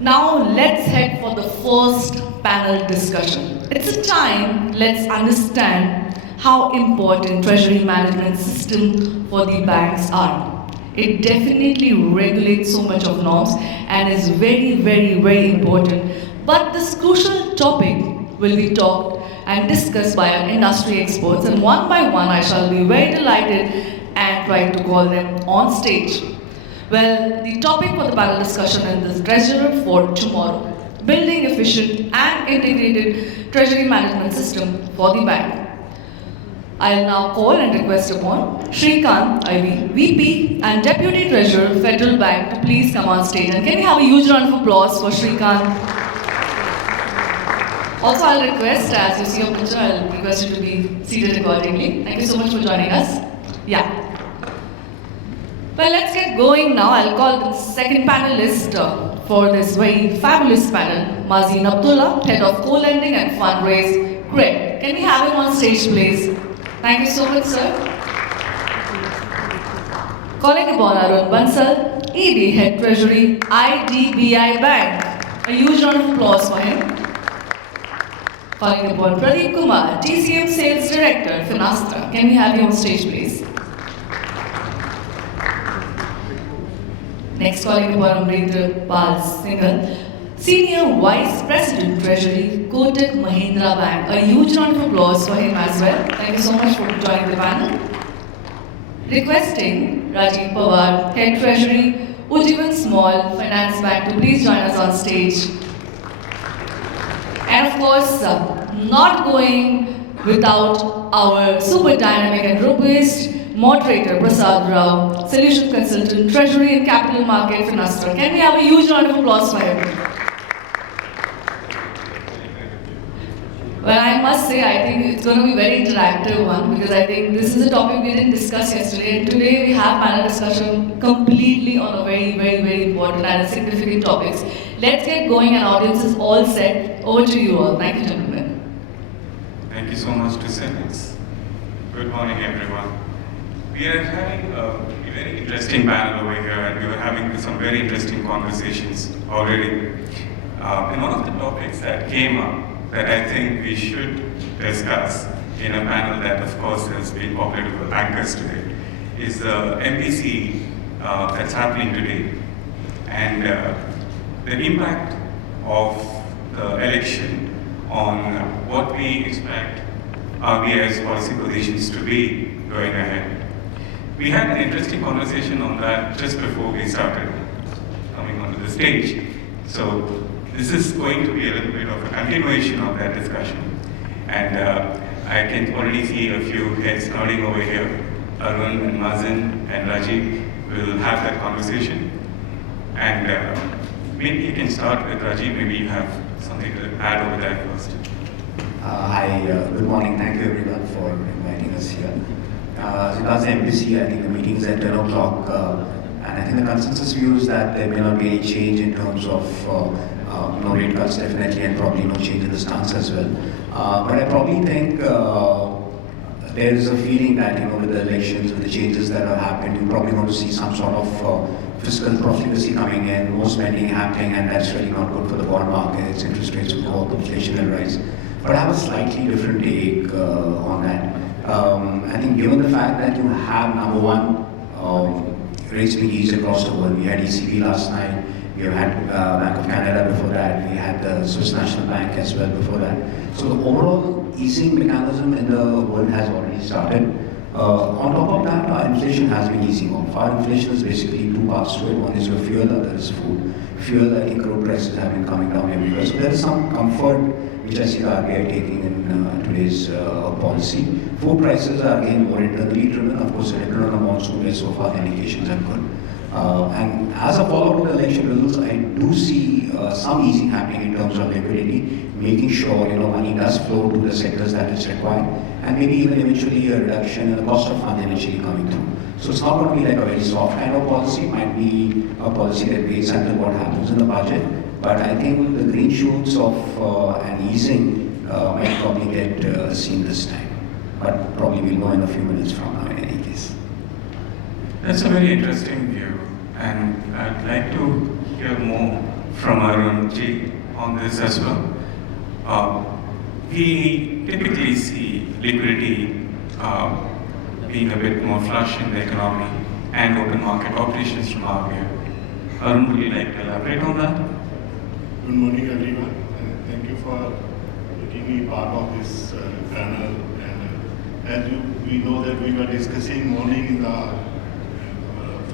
Now let's head for the first panel discussion. It's a time, let's understand how important treasury management system for the banks are. It definitely regulates so much of norms and is very important. But this crucial topic will be talked and discussed by our industry experts, and one by one I shall be very delighted and try to call them on stage. Well, the topic for the panel discussion is the treasurer for tomorrow, building efficient and integrated treasury management system for the bank. I'll now call and request upon Sreekanth, IB, VP and Deputy Treasurer, Federal Bank, to please come on stage. And can we have a huge round of applause for Sreekanth? Also, I'll request, as you see your picture, I'll request you to be seated accordingly. Thank you so much for joining us. Yeah. Well, let's get going now. I'll call the second panelist for this very fabulous panel, Mazin Abdullah, Head of Co-Lending and Fundraise, CRED. Can we have him on stage, please? Thank you so much, sir. Calling upon Arun Bansal, ED, Head-Treasury, IDBI Bank. A huge round of applause for him. Calling upon Pradeep Kumar, TCM Sales Director, Finastra. Can we have you on stage, please? Next, calling upon Amrender Singhal, Senior Vice President Treasury, Kotak Mahindra Bank. A huge round of applause for him as well. Thank you so much for joining the panel. Requesting Rajeev Pawar, Head Treasury, Ujjivan Small Finance Bank, to please join us on stage. And of course, not going without our super dynamic and robust moderator, Prasad Rao, Solution Consultant, Treasury and Capital Market, Finastra. Can we have a huge round of applause for him? Well, I must say, I think it's going to be a very interactive one, because I think this is a topic we didn't discuss yesterday, and today we have panel discussion completely on a very important and significant topics. Let's get going, and audience is all set. Over to you all. Thank you, gentlemen. Thank you so much to Simmons. Good morning, everyone. We are having a very interesting panel over here, and we were having some very interesting conversations already. And one of the topics that came up that I think we should discuss in a panel that, of course, has been popular with bankers today is the MPC that's happening today, and the impact of the election on what we expect RBI's policy positions to be going ahead. We had an interesting conversation on that just before we started coming onto the stage. So this is going to be a little bit of a continuation of that discussion. And I can already see a few heads nodding over here. Arun and Mazin and Rajeev will have that conversation. And maybe you can start with Rajeev. Maybe you have something to add over there first. Hi, good morning. Thank you everyone for inviting us here. As regards the MPC, I think the meeting is at 10 o'clock, and I think the consensus view is that there may not be any change in terms of no rate cuts definitely, and probably no change in the stance as well. But I probably think there is a feeling that, with the elections, with the changes that have happened, you probably want to see some sort of fiscal profligacy coming in, more spending happening, and that's really not good for the bond markets. Interest rates will go up, inflation will rise. But I have a slightly different take on that. I think given the fact that you have, number one, rates being eased across the world. We had ECB last night, we have had Bank of Canada before that, we had the Swiss National Bank as well before that. So the overall easing mechanism in the world has already started. On top of that, our inflation has been easing off. Our inflation is basically two parts to it. One is your fuel, the other is food. Fuel, I think crude prices have been coming down everywhere. So there is some comfort which I see the RBI taking in today's policy. Food prices are again more internally driven. Of course, the return on the monsoon, where so far the indications are good. And as a follow-up to the election results, I do see some easing happening in terms of liquidity, making sure money does flow to the sectors that is required, and maybe even eventually a reduction in the cost of funds eventually coming through. So it's not going to be like a very soft kind of policy. It might be a policy that waits until what happens in the budget. But I think the green shoots of an easing might probably get seen this time. But probably we'll know in a few minutes from now in any case. That's a very interesting view, and I'd like to hear more from Arun ji on this as well. We typically see liquidity being a bit more flush in the economy and open market operations from RBI. Arun, would you like to elaborate on that? Good morning, everyone. Thank you for making me part of this panel. And as we know that we were discussing morning in the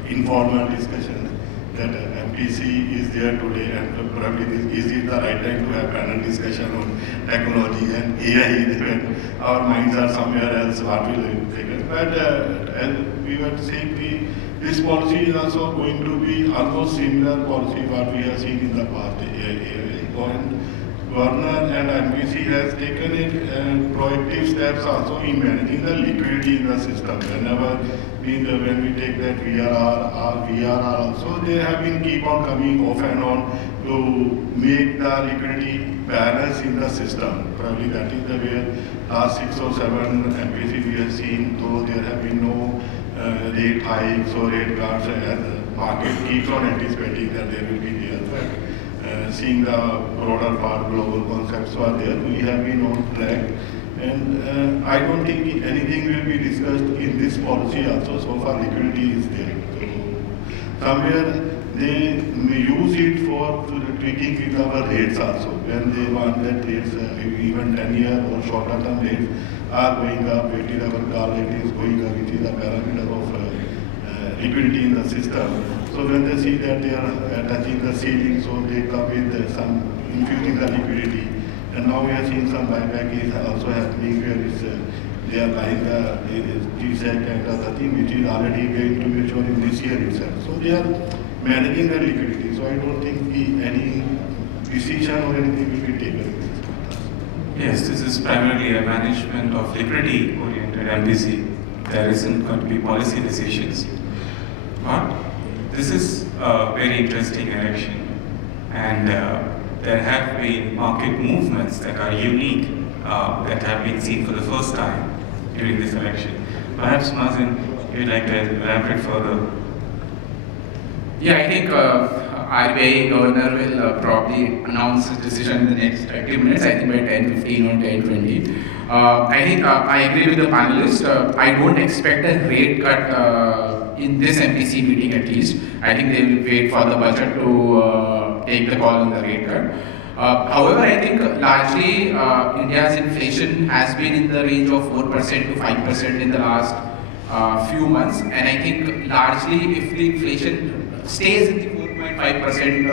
informal discussion that MPC is there today, and probably is it the right time to have panel discussion on technology and AI when our minds are somewhere else, what will take it. But as we were saying, this policy is also going to be almost similar policy what we have seen in the past. Governor and MPC has taken it proactive steps also in managing the liquidity in the system. Whenever when we take that VRR or VRR also, they have been keep on coming off and on to make the liquidity balance in the system. Probably that is the way last 6 or 7 MPC we have seen, though there have been no rate hikes or rate cuts, as the market keeps on anticipating that there will be there. But seeing the broader part, global concepts are there, we have been on track. And I don't think anything will be discussed in this policy also. So far liquidity is there. So somewhere they may use it for tweaking with our rates also. When they want that rates, even 10-year or shorter term rates are going up, weighted average call rate is going up, which is a parameter of liquidity in the system. So when they see that they are touching the ceiling, so they come with some infusing the liquidity. And now we are seeing some buyback is also happening where they are buying the 𝐓𝐶 and other thing which is already going to mature in this year itself. So they are managing the liquidity. So I don't think any decision or anything will be taken. Yes, this is primarily a management of liquidity-oriented MPC. There isn't going to be policy decisions. But this is a very interesting election, and there have been market movements that are unique, that have been seen for the first time during this election. Perhaps, Mazin, you'd like to elaborate further? Yeah, I think RBI governor will probably announce his decision in the next 30 minutes, I think by 10:15 or 10:20. I think I agree with the panelists. I don't expect a rate cut in this MPC meeting at least. I think they will wait for the budget to take the call on the rate cut. However, I think largely India's inflation has been in the range of 4% to 5% in the last few months, and I think largely if the inflation stays in the 4.5%,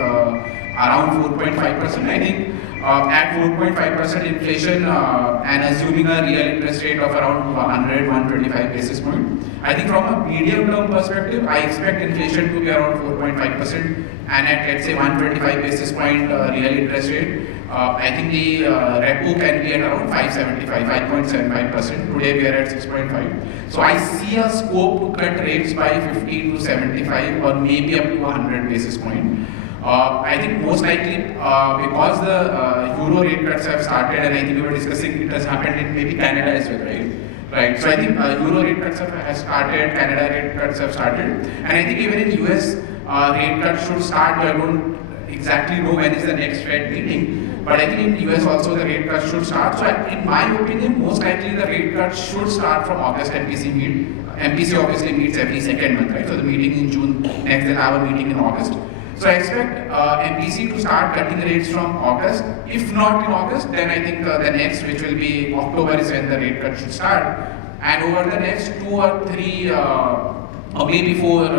around 4.5%, I think at 4.5% inflation and assuming a real interest rate of around 125 basis points, I think from a medium term perspective, I expect inflation to be around 4.5%, and at let's say 125 basis point real interest rate, I think the repo can be at around 5.75%. Today we are at 6.5. So I see a scope to cut rates by 50 to 75 or maybe up to 100 basis point. I think most likely because the euro rate cuts have started, and I think we were discussing it has happened in maybe Canada as well, right? Right. So I think euro rate cuts have started, Canada rate cuts have started, and I think even in US rate cuts should start. I don't exactly know when is the next Fed meeting. But I think in US also the rate cuts should start. So in my opinion, most likely the rate cuts should start from August MPC meet. MPC obviously meets every second month, right? So the meeting in June, next they'll have a meeting in August. So I expect MPC to start cutting rates from August. If not in August, then I think the next, which will be October, is when the rate cut should start. And over the next 2 or 3, or maybe 4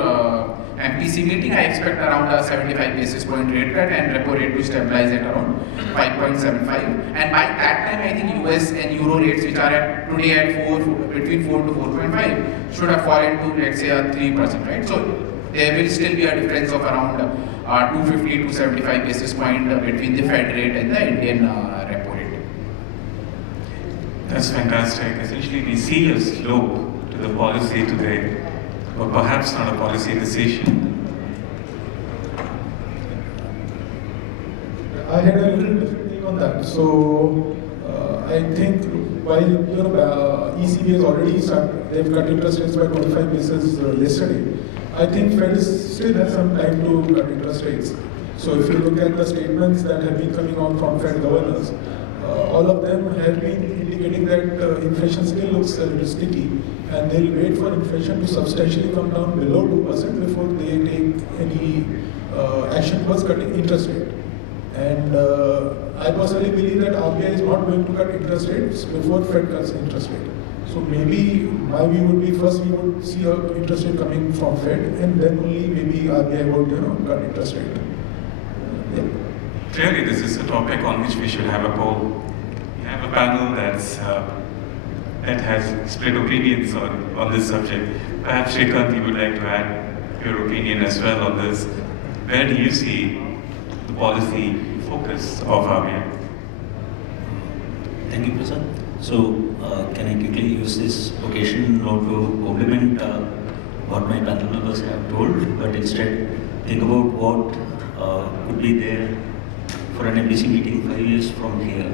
MPC meeting, I expect around a 75 basis point rate cut and repo rate to stabilize at around 5.75. And by that time, I think US and Euro rates, which are at today at between 4 to 4.5, should have fallen to let's say a 3%, right? So there will still be a difference of around 250 to 75 basis point between the Fed rate and the Indian repo rate. That's fantastic. Essentially, we see a slope to the policy today, but perhaps not a policy decision. I had a little different take on that. So I think while ECB has already started, they've cut interest rates by 25 basis yesterday. I think Fed still has some time to cut interest rates. So if you look at the statements that have been coming out from Fed governors, all of them have been indicating that inflation still looks a little sticky, and they'll wait for inflation to substantially come down below 2% before they take any action towards cutting interest rate. And I personally believe that RBI is not going to cut interest rates before Fed cuts interest rate. So maybe my view would be first we would see an interest rate coming from Fed, and then only maybe RBI would cut interest rate. Yeah. Clearly, this is a topic on which we should have a poll. We have a panel that has split opinions on this subject. Perhaps Sreekanth, you would like to add your opinion as well on this. Where do you see the policy focus of RBI? Thank you, Prasad. So, can I quickly use this occasion now to compliment what my panel members have told, but instead think about what could be there for an MPC meeting 5 years from here.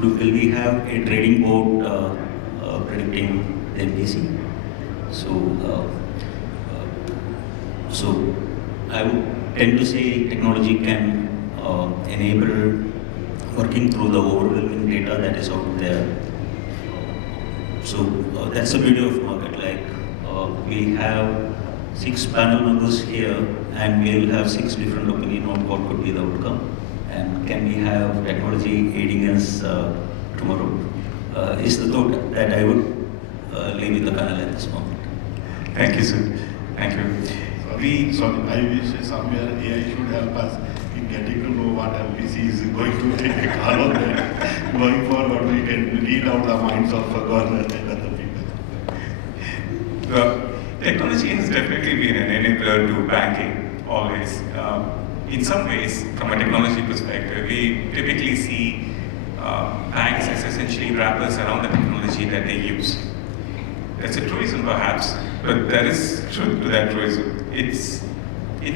Will we have a trading board predicting the MPC? So I would tend to say technology can enable working through the overwhelming data that is out there. So that's the beauty of market. Like we have 6 panel members here, and we'll have 6 different opinions on what could be the outcome. And can we have technology aiding us tomorrow? Is the thought that I would leave with the panel at this moment. Thank you, sir. Thank you. I wish somewhere AI should help us in getting to know what MPC is going to take all of that. Going forward, we can read out the minds of governors and other people. Well, technology has definitely been an enabler to banking, always. In some ways, from a technology perspective, we typically see banks as essentially wrappers around the technology that they use. That's a truism, perhaps, but there is truth to that truism. It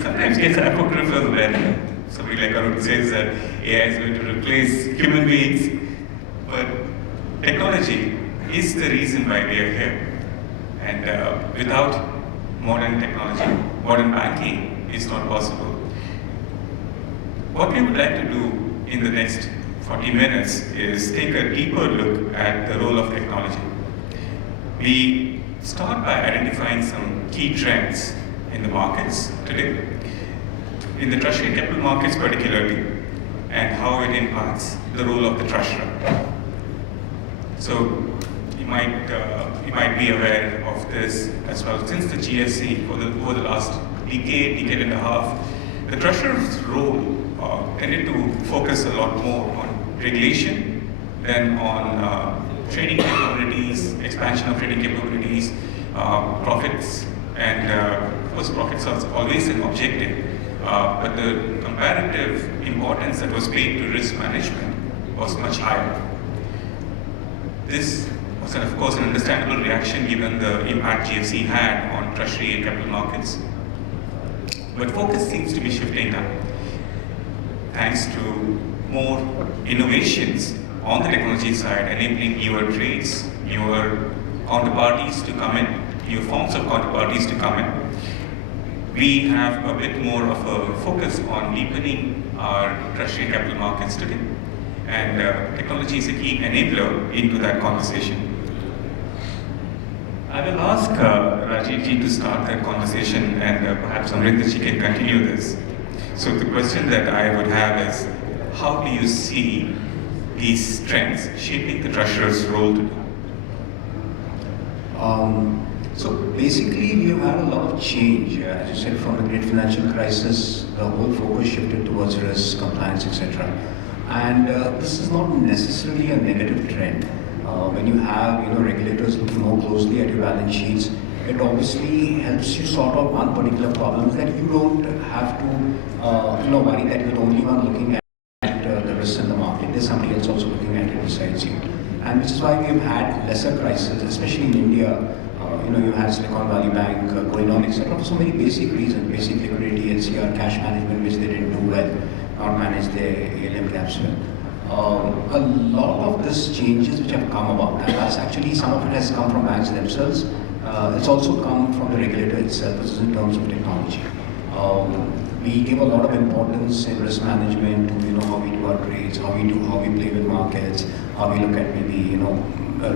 sometimes gets apocryphal when somebody like Arun says that AI is going to replace human beings, but technology is the reason why we are here. And without modern technology, modern banking is not possible. What we would like to do in the next 40 minutes is take a deeper look at the role of technology. We start by identifying some key trends in the markets today, in the treasury and capital markets particularly, and how it impacts the role of the treasurer. So you might be aware of this as well. Since the GFC, over the last decade and a half, the treasurer's role tended to focus a lot more on regulation than on trading capabilities, expansion of trading capabilities, profits, and of course profits are always an objective, but the comparative importance that was paid to risk management was much higher. This was, of course, an understandable reaction given the impact GFC had on treasury and capital markets. But focus seems to be shifting now, thanks to more innovations on the technology side, enabling newer trades, newer counterparties to come in, new forms of counterparties to come in. We have a bit more of a focus on deepening our treasury and capital markets today, and technology is a key enabler into that conversation. I will ask Rajeev ji to start that conversation, and perhaps Amrender ji can continue this. So the question that I would have is, how do you see these trends shaping the treasurer's role today? So basically, we've had a lot of change. As you said, from the great financial crisis, the whole focus shifted towards risk, compliance, etc. And this is not necessarily a negative trend. When you have regulators looking more closely at your balance sheets, it obviously helps you sort out one particular problem, that you don't have to worry that you're the only one looking at the risks in the market. There's somebody else also looking at it besides you. And which is why we've had lesser crises, especially in India. You had Silicon Valley Bank going on, etc. For so many basic reasons, basic liquidity, LCR, cash management, which they didn't do well, not manage their ALM gaps well. A lot of these changes which have come about, and that's actually, some of it has come from banks themselves. It's also come from the regulator itself, which is in terms of technology. we give a lot of importance in risk management to how we do our trades, how we play with markets, how we look at maybe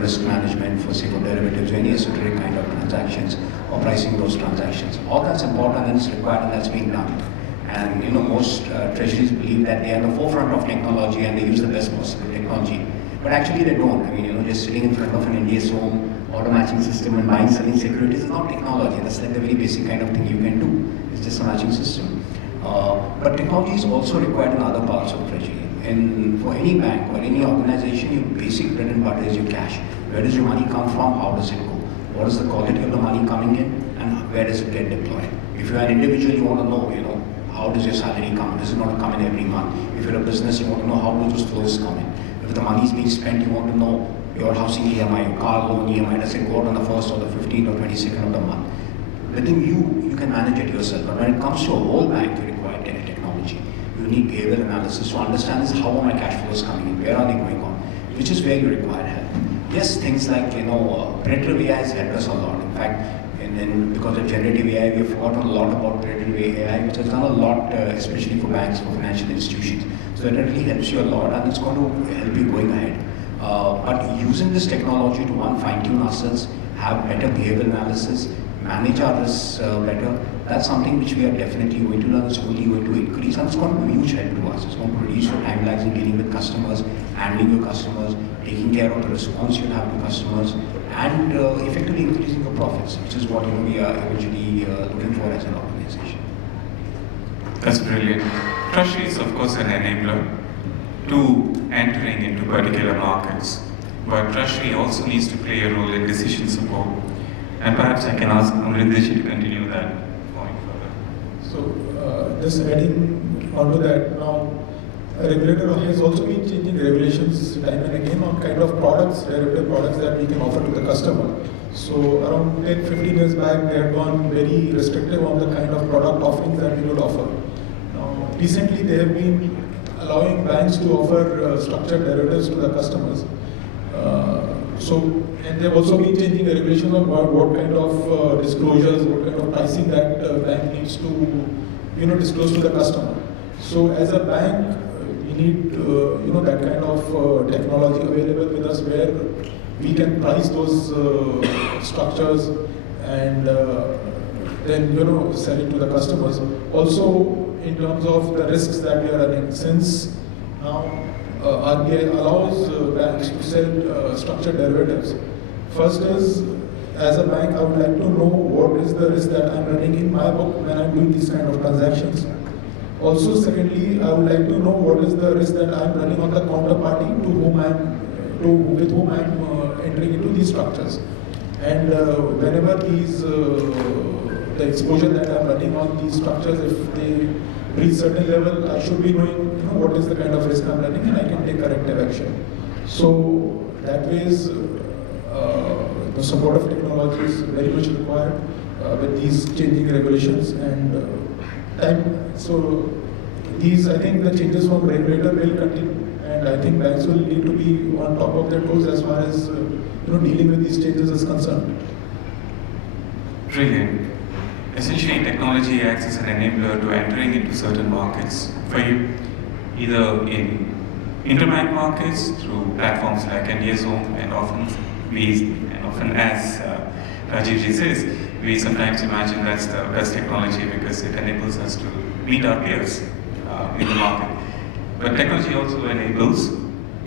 risk management for say for derivatives, any esoteric kind of transactions, or pricing those transactions. All that's important and it's required and that's being done. And most treasuries believe that they are in the forefront of technology and they use the best possible technology. But actually they don't. I mean, just sitting in front of an 𝐓𝐴 auto matching system and buying, selling securities is not technology. That's like the very basic kind of thing you can do. It's just a matching system. But technology is also required in other parts of treasury. And for any bank or any organization, your basic bread and butter is your cash. Where does your money come from? How does it go? What is the quality of the money coming in? And where does it get deployed? If you're an individual, you want to know, how does your salary come? Does it not come in every month? If you're a business, you want to know how do those flows come in? If the money is being spent, you want to know your housing EMI, your car loan EMI, does it go out on the 1st or the 15th or 22nd of the month? Within you can manage it yourself. But when it comes to a whole bank, you require technology. You need behavioral analysis to understand how are my cash flows coming in, where are they going on, which is where you require help. Yes, things like, predictive AI has helped us a lot. In fact, because of generative AI, we have forgotten a lot about predictive AI, which has done a lot, especially for banks, for financial institutions. So it really helps you a lot, and it's going to help you going ahead. But using this technology to fine-tune ourselves, have better behavioral analysis, manage our risks better, that's something which we are definitely going to learn. It's only going to increase, and it's going to be a huge help to us. It's going to reduce your time lags in dealing with customers, handling your customers, taking care of the response you have to customers, and effectively increasing your profits, which is what we are eventually looking for as an organization. That's brilliant. Treasury is, of course, an enabler to entering into particular markets, but Treasury also needs to play a role in decision support. And perhaps I can ask Amrender to continue that point further. So, just adding onto that, now a regulator has also been changing regulations time and again on kind of products, derivative products that we can offer to the customer. So around 10-15 years back, they had gone very restrictive on the kind of product offerings that we would offer. Now, recently they have been allowing banks to offer structured derivatives to the customers. And they've also been changing the regulations on what kind of disclosures, what kind of pricing that bank needs to, disclose to the customer. So as a bank, we need, that kind of technology available with us where we can price those structures and then, sell it to the customers. Also, in terms of the risks that we are running, since now RBI allows banks to sell structured derivatives. First is, as a bank, I would like to know what is the risk that I'm running in my book when I'm doing these kind of transactions. Also, secondly, I would like to know what is the risk that I'm running on the counterparty with whom I'm entering into these structures. And whenever the exposure that I'm running on these structures, if they reach certain level, I should be knowing what is the kind of risk I'm running, and I can take corrective action. So that way the support of technology is very much required with these changing regulations and time. So these, I think, the changes from regulator will continue, and I think banks will need to be on top of their toes as far as dealing with these changes is concerned. Brilliant. Essentially, technology acts as an enabler to entering into certain markets for you, either in interbank markets through platforms like 𝐓𝐴, and often as Rajeev says, we sometimes imagine that's the best technology because it enables us to beat our peers in the market. But technology also enables,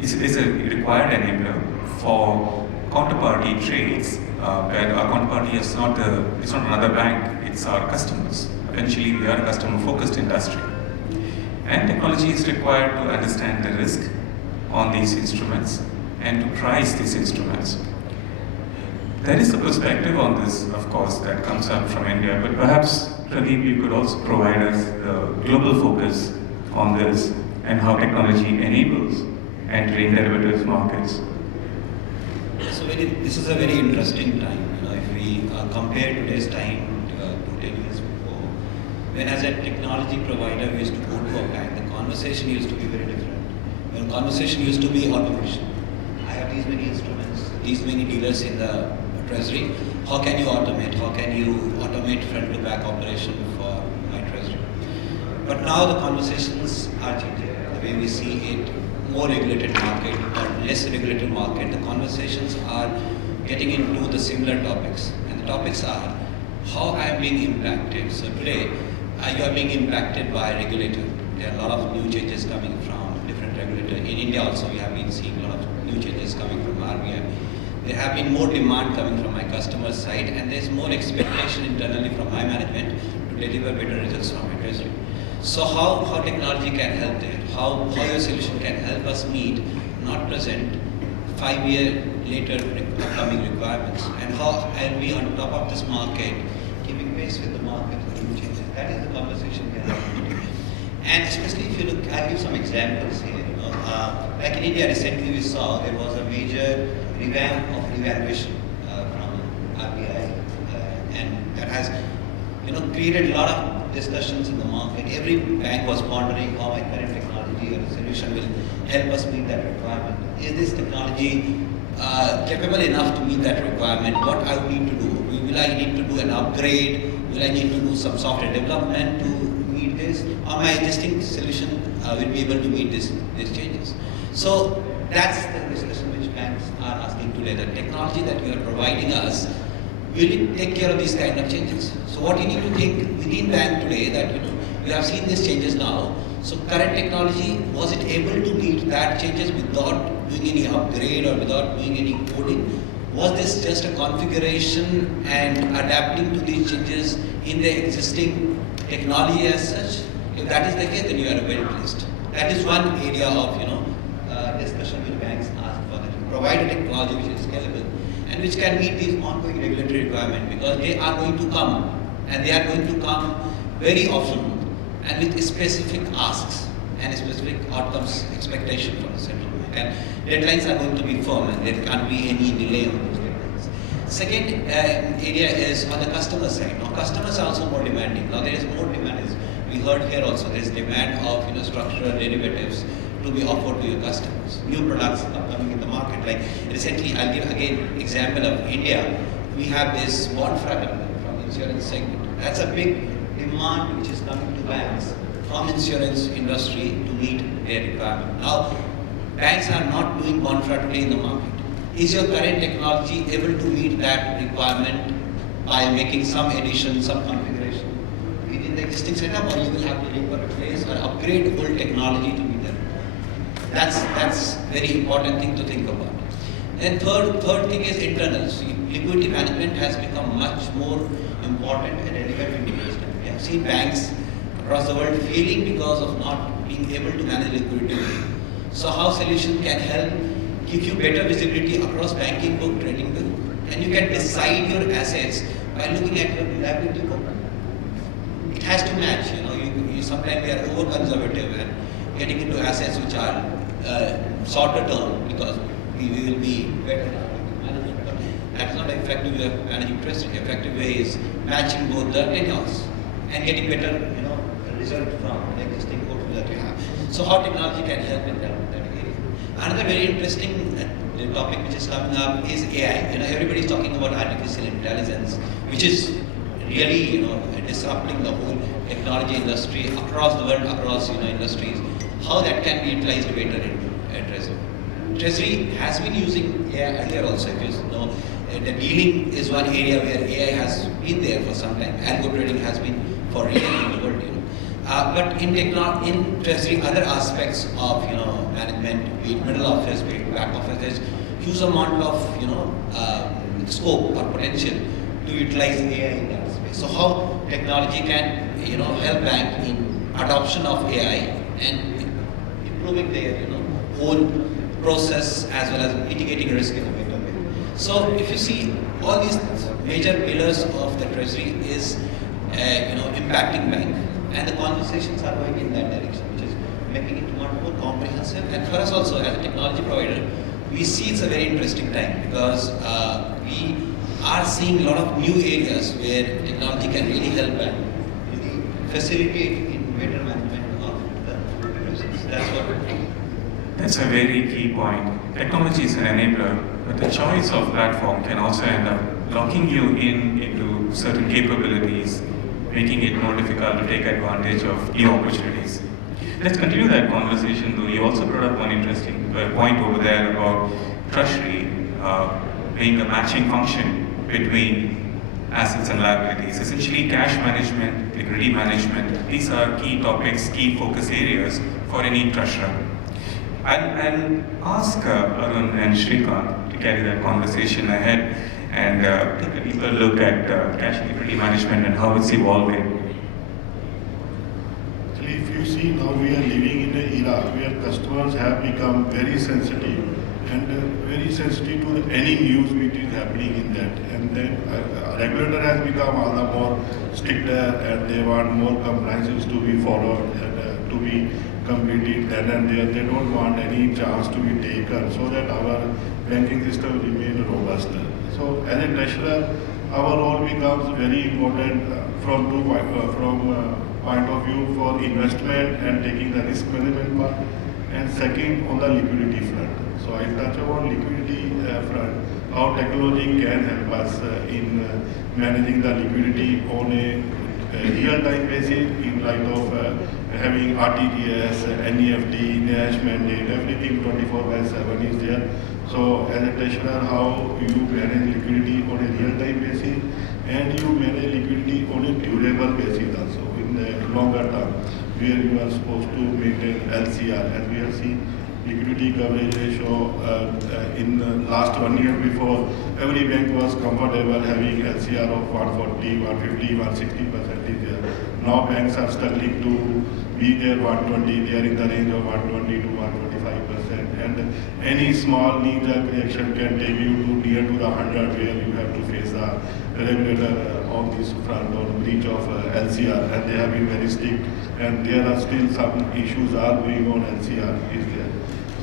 is a required enabler for counterparty trades, where our counterparty is not another bank, it's our customers. Eventually, we are a customer-focused industry. And technology is required to understand the risk on these instruments and to price these instruments. There is a perspective on this, of course, that comes up from India, but perhaps, Pradeep, you could also provide us the global focus on this and how technology enables entering derivatives markets. So this is a very interesting time. If we compare today's time to 10 years before, when as a technology provider we used to go to a bank, the conversation used to be very different. The conversation used to be automation. I have these many instruments, these many dealers in the treasury. How can you automate? How can you automate front-to-back operation for my treasury? But now the conversations are changing. The way we see it, more regulated market or less regulated market, the conversations are getting into the similar topics. And the topics are how I am being impacted. So today, you are being impacted by a regulator. There are a lot of new changes coming from different regulators. In India also, we have been seeing a lot of new changes coming from RBI. There have been more demand coming from my customer side, and there's more expectation internally from my management to deliver better results from Head-Treasury. So how technology can help there? How your solution can help us meet not present 5 year later upcoming requirements, and how are we on top of this market, keeping pace with the market for new changes? That is the conversation we are having. And especially if you look, I'll give some examples here. Like in India recently we saw there was a major revamp of evaluation from RBI, and that has created a lot of discussions in the market. Every bank was pondering how my current technology or solution will help us meet that requirement. Is this technology capable enough to meet that requirement? What I would need to do? Will I need to do an upgrade? Will I need to do some software development to meet this? Or my existing solution will be able to meet these changes? So that's the discussion which banks are asking today. The technology that you are providing us, will it take care of these kind of changes? So what you need to think within bank today that you have seen these changes now. So current technology, was it able to meet that changes without doing any upgrade or without doing any coding? Was this just a configuration and adapting to these changes in the existing technology as such? If that is the case, then you are well placed. That is one area of discussion which banks ask for, that you provide a technology which is scalable and which can meet these ongoing regulatory requirements, because they are going to come, and they are going to come very often and with specific asks and specific outcomes expectation from the central bank. And deadlines are going to be firm, and there can't be any delay on those deadlines. Second area is on the customer side. Now customers are also more demanding. Now there is more demand. As we heard here also, there is demand of structural derivatives to be offered to your customers. New products are coming in the market. Like recently, I'll give again example of India. We have this bond fragment from the insurance segment. That's a big demand which is coming to banks from insurance industry to meet their requirement. Now, banks are not doing bond fraud today in the market. Is your current technology able to meet that requirement by making some addition, some configuration within the existing setup, or you will have to replace or upgrade old technology to meet that? That's very important thing to think about. And third thing is internal. So liquidity management has become much more important and relevant in today's time. We have seen banks across the world failing because of not being able to manage liquidity. So how solution can help give you better visibility across banking book, trading book, and you can decide your assets by looking at your liability book. It has to match. You sometimes we are over conservative and getting into assets which are shorter term because we will be better management. But that's not an effective way of managing risk. The effective way is matching both the tenures and getting better result from the existing portfolio that you have. So how technology can help in that area. Another very interesting topic which is coming up is AI. Everybody is talking about artificial intelligence, which is really disrupting the whole technology industry across the world, across industries. How that can be utilized better in Treasury. Treasury has been using AI earlier also. If you know, the dealing is one area where AI has been there for some time. Algo trading has been for real in the world. But in Treasury, other aspects of management, be it middle office, be it back office, there's huge amount of scope or potential to utilize AI in that space. So how technology can help bank in adoption of AI and improving their whole process as well as mitigating risk in a better way. So if you see all these major pillars of the Treasury is impacting bank, and the conversations are going in that direction, which is making it much more comprehensive. And for us also as a technology provider, we see it's a very interesting time because we are seeing a lot of new areas where technology can really help bank really facilitate in better management of the process. That's what we're doing. That's a very key point. Technology is an enabler, but the choice of platform can also end up locking you into certain capabilities making it more difficult to take advantage of new opportunities. Let's continue that conversation, though. You also brought up one interesting point over there about Treasury being a matching function between assets and liabilities. Essentially, cash management, liquidity management, these are key topics, key focus areas for any treasurer. I'll ask Arun and Sreekanth to carry that conversation ahead and take a deeper look at cash and liquidity management and how it's evolving. Actually, if you see now we are living in an era where customers have become very sensitive and very sensitive to any news which is happening in that. And then regulator has become all the more stricter and they want more compliances to be followed and to be completed then and there. They don't want any chance to be taken so that our banking system remain robust. So as a treasurer, our role becomes very important from point of view for investment and taking the risk management part, and second on the liquidity front. So I touch upon liquidity front, how technology can help us in managing the liquidity on a real-time basis in light of having RTGS, NEFT, NASH mandate, everything 24/7 is there. So as a treasurer, how you manage liquidity on a real-time basis and you manage liquidity on a durable basis also in the longer term, where you are supposed to maintain LCR. As we have seen, liquidity coverage ratio in the last 1 year before, every bank was comfortable having LCR of 140, 150, 160% is there. Now banks are struggling to be there 120, they are in the range of 120 to 125%. And any small knee-jerk reaction can take you to near to the 100 where you have to face the regulator on this front on breach of LCR, and they have been very strict, and there are still some issues are going on LCR is there.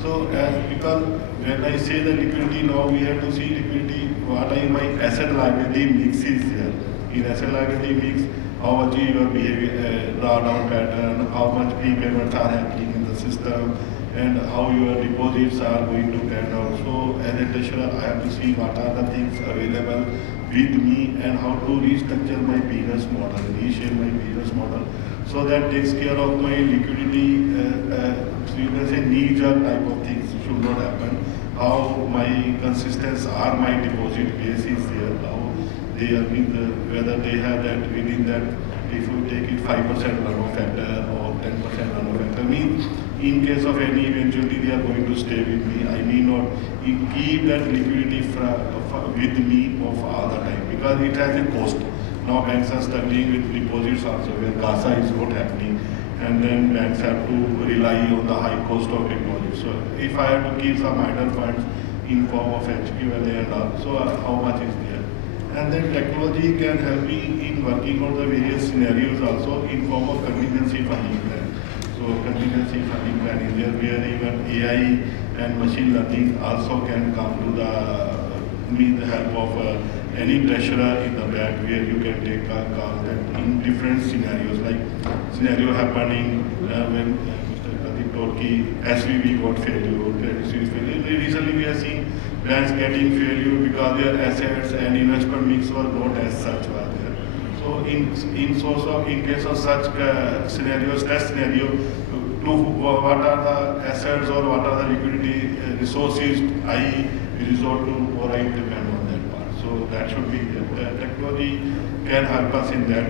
So because when I say the liquidity, now we have to see liquidity, what are my asset liability mix is there. In asset liability mix, how much your behavior, drawdown pattern, how much prepayments are happening in the system, and how your deposits are going to pan out. So as a treasurer, I have to see what are the things available with me and how to restructure my business model, reshape my business model. So that takes care of my liquidity, so you can say knee-jerk type of things should not happen. How my consistence are my deposit base is there, how they are whether they have that within that, if you take it 5% runoff factor or 10% runoff factor, means in case of any eventuality they are going to stay with me. I may not keep that liquidity with me of all the time because it has a cost. Now banks are struggling with deposits also where CASA is not happening, and then banks have to rely on the high cost of deposits. So if I have to keep some idle funds in form of HQLA and all, so how much is there? And then technology can help me in working on the various scenarios also in form of contingency funding plan. So contingency funding plan is there where even AI and machine learning also can come to the help of any treasurer in the bank, where you can take a call that in different scenarios, like scenario happening when Mr. Pradeep told SVB got failure, Credit Suisse failure. Recently we have seen banks getting failure because their assets and investment mix were not as such was there. So in case of such scenarios, stress scenario, what are the assets or what are the liquidity resources I resort to, or I depend on that part. So that should be technology can help us in that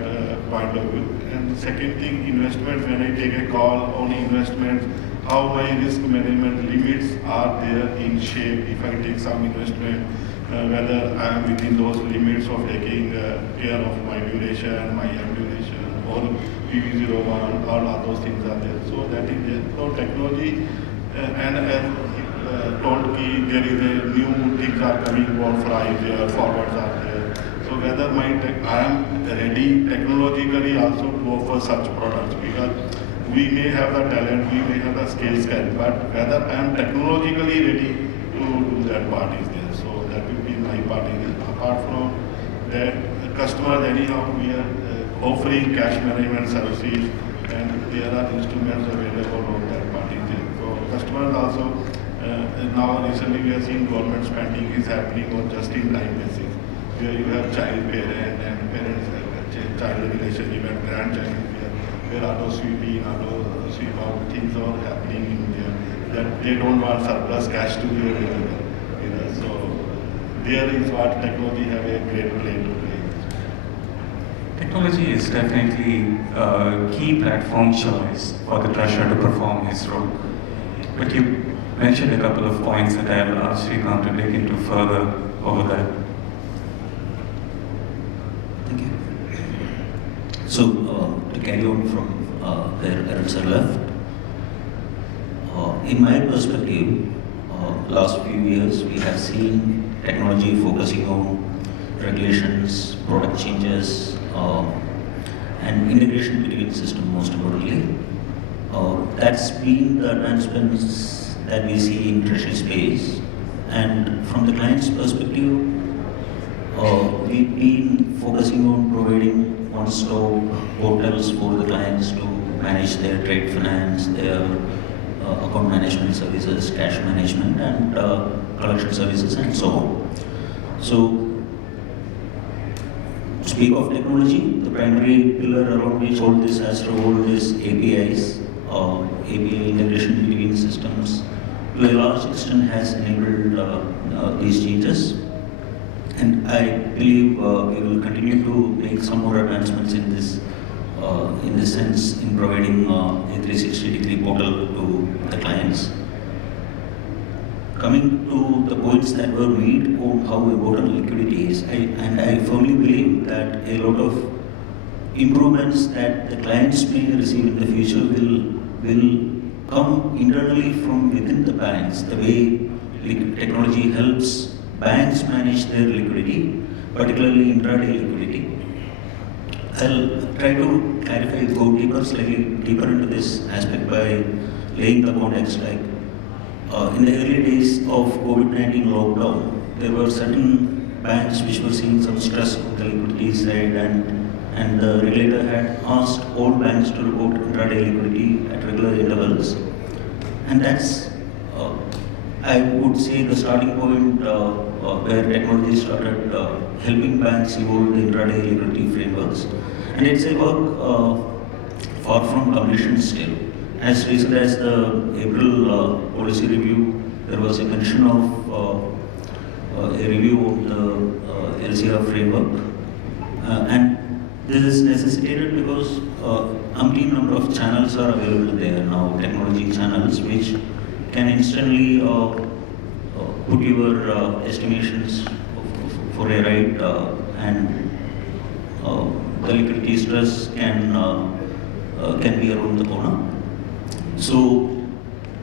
point of view. And the second thing, investment, when I take a call on investment, how my risk management limits are there in shape. If I take some investment, whether I am within those limits of taking care of my duration, my duration, or PV01, all of those things are there. So that is there. So technology and told there is a new things are coming, bonfires there, forwards are there. So whether I am ready technologically also to offer such products, because we may have the talent, we may have the skills, but whether I am technologically ready to do that part is there. So that will be my part in it. Apart from that, customers anyhow we are offering cash management services, and there are instruments available on that part is there. So customers also now recently we are seeing government spending is happening on just-in-time basis, where you have child parent and parents have child relationship and grandchild where auto sweeping, auto sweep out things are happening in there. That they don't want surplus cash to be available. So there is what technology have a great play to play. Technology is definitely a key platform choice for the treasurer to perform his role. But you mentioned a couple of points that I'll ask Sreekanth to dig into further over there. Thank you. So, to carry on from where Arun sir left, in my perspective, last few years we have seen technology focusing on regulations, product changes, and integration between systems most importantly. That's been the advancements that we see in treasury space. And from the client's perspective, we've been focusing on providing one-stop portals for the clients to manage their trade finance, their account management services, cash management, and collection services, and so on. So, to speak of technology, the primary pillar around which all this has revolved is APIs. API integration between systems to a large extent has enabled these changes. And I believe we will continue to make some more advancements in this sense in providing a 360-degree portal to the clients. Coming to the points that were made on how important liquidity is, I firmly believe that a lot of improvements that the clients may receive in the future will come internally from within the banks. The way technology helps banks manage their liquidity, particularly intraday liquidity. I'll try to clarify, go slightly deeper into this aspect by laying the context. Like in the early days of COVID-19 lockdown, there were certain banks which were seeing some stress on the liquidity side, and the regulator had asked all banks to report intraday liquidity at regular intervals. And that's, I would say, the starting point where technology started helping banks evolve the intraday liquidity frameworks. And it's a work far from completion still. As recent as the April policy review, there was a mention of a review of the LCR framework. And this is necessitated because umpteen number of channels are available there now, technology channels, which can instantly put your estimations for a ride, and the liquidity stress can be around the corner. So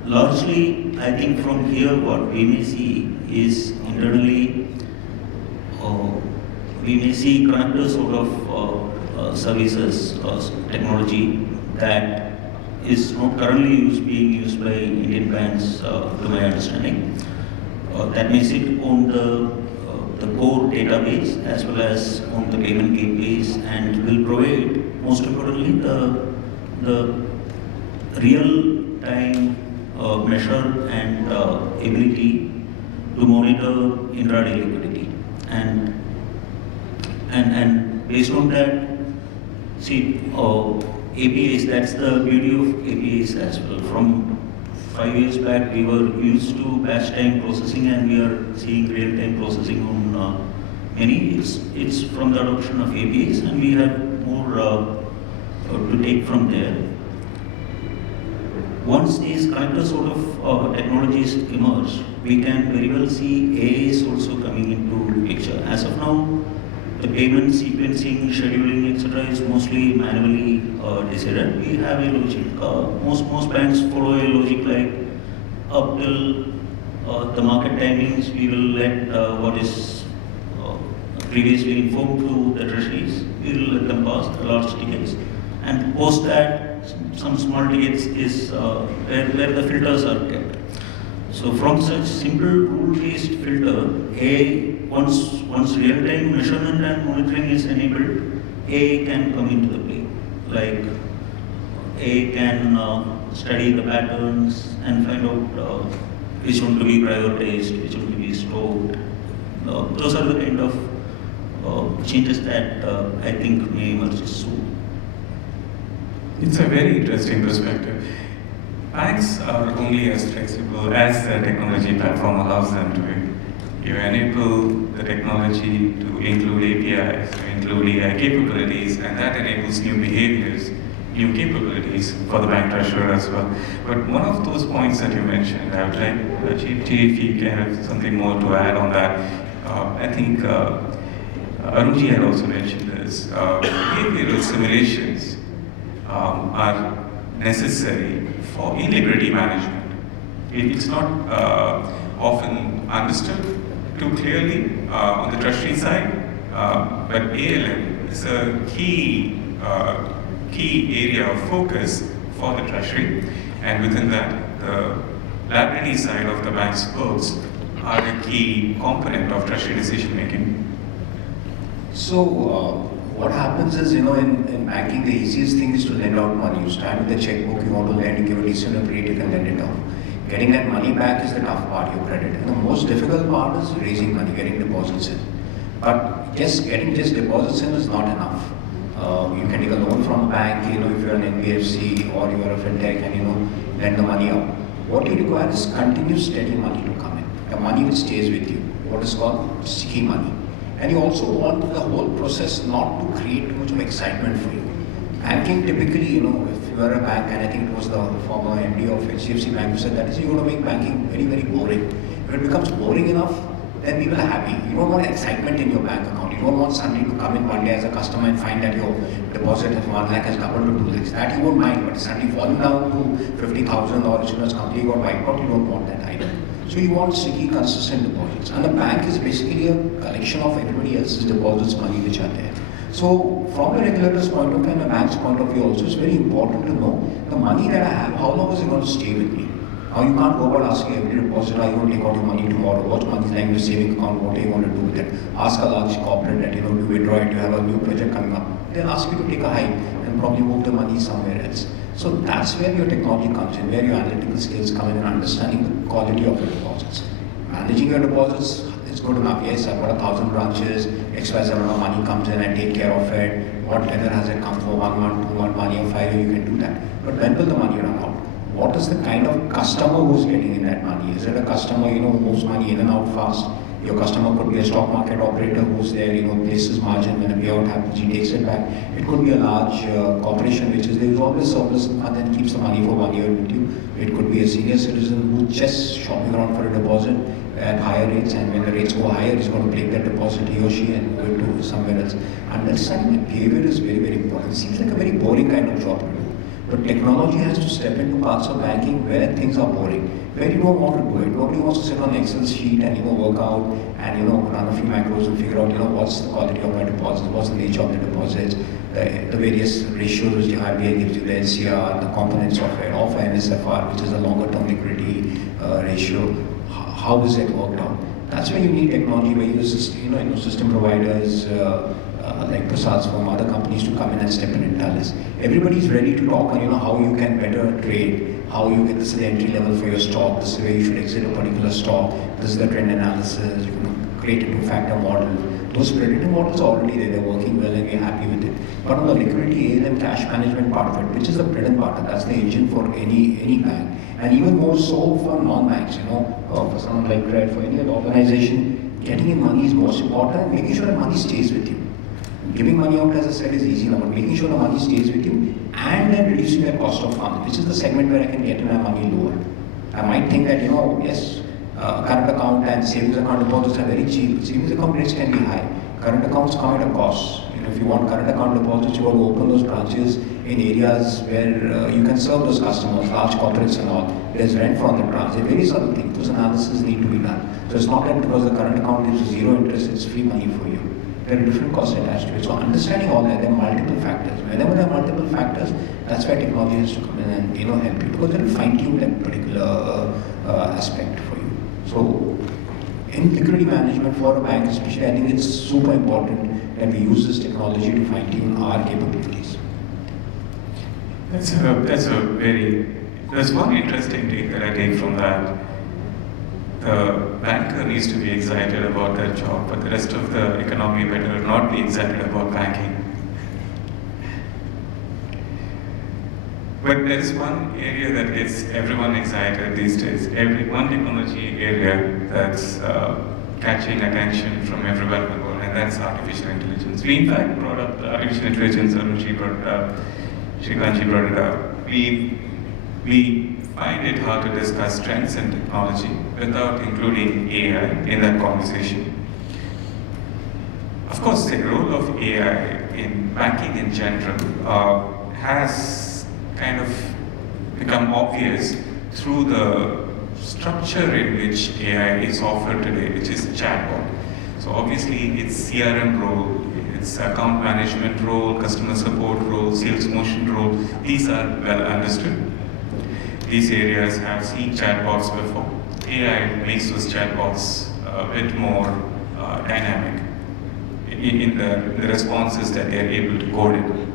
largely, I think from here what we may see is internally, we may see connector sort of services, technology that is not currently being used by Indian banks, to my understanding. That may sit on the core database as well as on the payment gateways, and will provide, most importantly, the real-time measure and ability to monitor intraday liquidity. And based on that, see, APIs, that's the beauty of APIs as well. From 5 years back, we were used to batch time processing, and we are seeing real-time processing on many. It's from the adoption of APIs, and we have more to take from there. Once these connector sort of technologies emerge, we can very well see AI is also coming into picture. As of now, the payment sequencing, scheduling, etc. is mostly manually decided. We have a logic. Most banks follow a logic like up till the market timings, we will let what is previously informed to the treasuries, we will let them pass the large tickets. And post that, some small tickets is where the filters are kept. So from such simple rule-based filter, once real-time measurement and monitoring is enabled, AI can come into the play. Like AI can study the patterns and find out which one to be prioritized, which one to be stored. Those are the kind of changes that I think may emerge soon. It's a very interesting perspective. Banks are only as flexible as the technology platform allows them to be. You enable the technology to include APIs, to include AI capabilities, and that enables new behaviors, new capabilities for the bank treasurer as well. But one of those points that you mentioned, I would like Rajeev, if you can have something more to add on that. I think Arunji had also mentioned this. Behavioral simulations are necessary for illiquidity management. It's not often understood too clearly on the treasury side, but ALM is a key area of focus for the treasury, and within that, the liability side of the bank's books are a key component of treasury decision making. So what happens is, in banking, the easiest thing is to lend out money. You start with a checkbook, you want to lend, you give a decent rate, you can lend it out. Getting that money back is the tough part, your credit. And the most difficult part is raising money, getting deposits in. But getting just deposits in is not enough. You can take a loan from a bank, if you're an NBFC or you're a fintech, and lend the money out. What you require is continuous steady money to come in. The money which stays with you, what is called sticky money. And you also want the whole process not to create too much of excitement for you. Banking typically, if you are a bank, and I think it was the former MD of HDFC Bank who said that, is you're going to make banking very, very boring. If it becomes boring enough, then people are happy. You don't want excitement in your bank account. You don't want somebody to come in one day as a customer and find that your deposit of 1 lakh has doubled to 2 lakhs. That you won't mind, but suddenly falling down to 50,000 or it's completely got wiped out, you don't want that either. So you want sticky, consistent deposits. And the bank is basically a collection of everybody else's deposits, money which are there. So from the regulator's point of view and the bank's point of view also, it's very important to know the money that I have, how long is it going to stay with me? Now you can't go about asking every depositor, you want to take out your money tomorrow, what money is lying in your saving account, what do you want to do with it? Ask a large corporate that, do you withdraw it, you have a new project coming up. They'll ask you to take a hike and probably move the money somewhere else. So that's where your technology comes in, where your analytical skills come in and understanding the quality of your deposits. Managing your deposits is good enough. Yes, I've got 1,000 branches, XYZ amount of money comes in, I take care of it. What letter has it come for, 1 month, 2 month, 1 year, 5 year, you can do that. But when will the money run out? What is the kind of customer who's getting in that money? Is it a customer, who moves money in and out fast? Your customer could be a stock market operator who's there, places margin, when a payout happens, he takes it back. It could be a large corporation which is there is always surplus and then keeps the money for 1 year with you. It could be a senior citizen who's just shopping around for a deposit at higher rates, and when the rates go higher, he's going to break that deposit, he or she, and go to somewhere else. Understanding the behavior is very, very important. It seems like a very boring kind of job to do. But technology has to step into parts of banking where things are boring, where you don't want to do it. Nobody wants to sit on an Excel sheet and work out and run a few macros and figure out what's the quality of my deposits, what's the nature of the deposits, the various ratios which the RBI gives you, the LCR, the components of it, of NSFR, which is a longer term liquidity ratio. How is it worked out? That's where you need technology, where you use system providers like Prasad's firm, other companies to come in and step in and tell us. Everybody's ready to talk on how you can better trade, how you get this is the entry level for your stock, this is where you should exit a particular stock, this is the trend analysis, you can create a two-factor model. Those predictive models are already there, they're working well and we're happy with it. But on the liquidity, ALM, cash management part of it, which is the bread and butter, that's the engine for any bank. And even more so for non-banks, for someone like CRED, for any other organization, getting in money is most important and making sure that money stays with you. Giving money out, as I said, is easy now, but making sure the money stays with you and then reducing your cost of funds, which is the segment where I can get my money lower. I might think that, yes, current account and savings account deposits are very cheap. Savings account rates can be high. Current accounts come at a cost. If you want current account deposits, you want to open those branches in areas where you can serve those customers, large corporates and all. There's rent from the branch. There are various other things. Those analysis need to be done. So it's not that because the current account gives you 0 interest, it's free money for you. There are different costs attached to it. So understanding all that, there are multiple factors. Whenever there are multiple factors, that's where technology has to come in and help you, because it will fine-tune that particular aspect for you. So in liquidity management for a bank especially, I think it's super important that we use this technology to fine-tune our capabilities. That's one interesting take that I take from that. the banker needs to be excited about their job, but the rest of the economy better not be excited about banking. But there is one area that gets everyone excited these days. One technology area that's catching attention from everywhere in the world, and that's artificial intelligence. We in fact brought up artificial intelligence, Arun brought it up, Sreekanth brought it up. We find it hard to discuss trends in technology without including AI in that conversation. Of course, the role of AI in banking in general has kind of become obvious through the structure in which AI is offered today, which is chatbot. So obviously its CRM role, its account management role, customer support role, sales motion role, these are well understood. These areas have seen chatbots before. AI makes those chatbots a bit more dynamic in the responses that they are able to code in.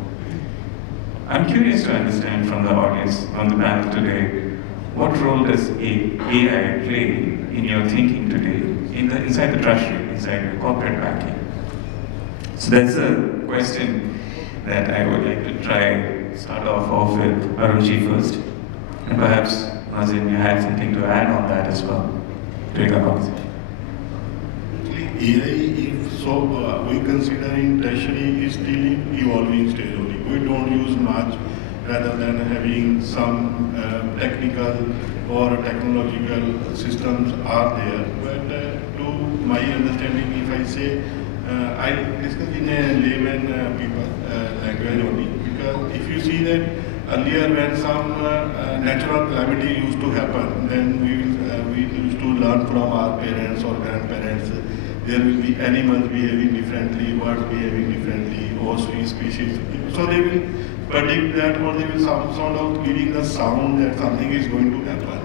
I'm curious to understand from the audience, from the panel today, what role does AI play in your thinking today inside the treasury, inside the corporate banking? So that's a question that I would like to start off with Arunji first. And perhaps, Mazin, you had something to add on that as well during the conversation. AI, we consider in treasury is still in evolving stage only. We don't use much rather than having some technical or technological systems are there. But to my understanding, if I say, I discuss in a layman people language only, because if you see that earlier when some natural calamity used to happen, then we used to learn from our parents or grandparents. There will be animals behaving differently, birds behaving differently, or species. So they will predict that, or they will some sort of giving the sound that something is going to happen.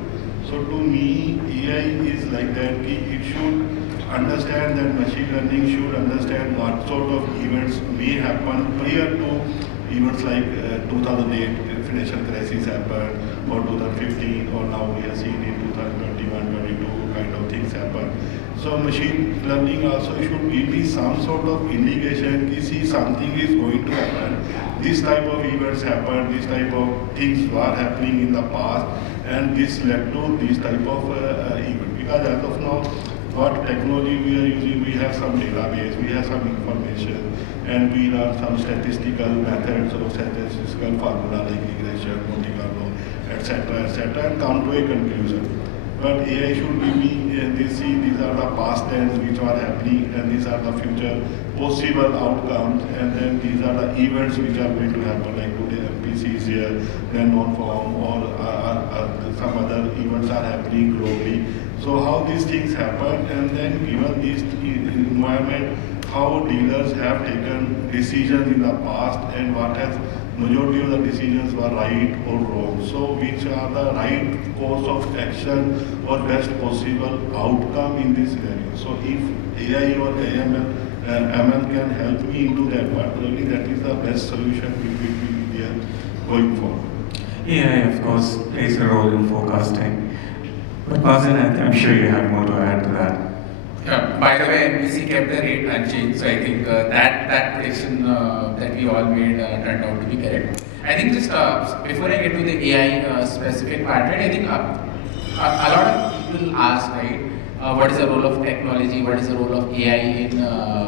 So to me, AI is like that. It should understand that machine learning should understand what sort of events may happen prior to events like 2008 financial crisis happened, or 2015, or now we are seeing in 2021, 22 kind of things happen. So machine learning also should give me some sort of indication that see something is going to happen. This type of events happen, this type of things were happening in the past, and this led to this type of event. Because as of now, what technology we are using, we have some database, we have some information, and we learn some statistical methods or statistical formula like regression, Monte Carlo, etc., and come to a conclusion. But AI should give me, these are the past tense which are happening, and these are the future possible outcomes, and then these are the events which are going to happen, like today MPC is here, then non-farm, or some other events are happening globally. So how these things happen, and then given this environment, how dealers have taken decisions in the past, and what has majority of the decisions were right or wrong. So which are the right course of action or best possible outcome in this scenario. So if AI or ML can help me into that, particularly that is the best solution we will be there going forward. AI, of course, plays a role in forecasting. But Mazin, I'm sure you have more to add to that. Yeah, by the way, MPC kept the rate unchanged, so I think that prediction that we all made turned out to be correct. I think just before I get to the AI specific part, right, I think a lot of people ask, right, what is the role of technology, what is the role of AI in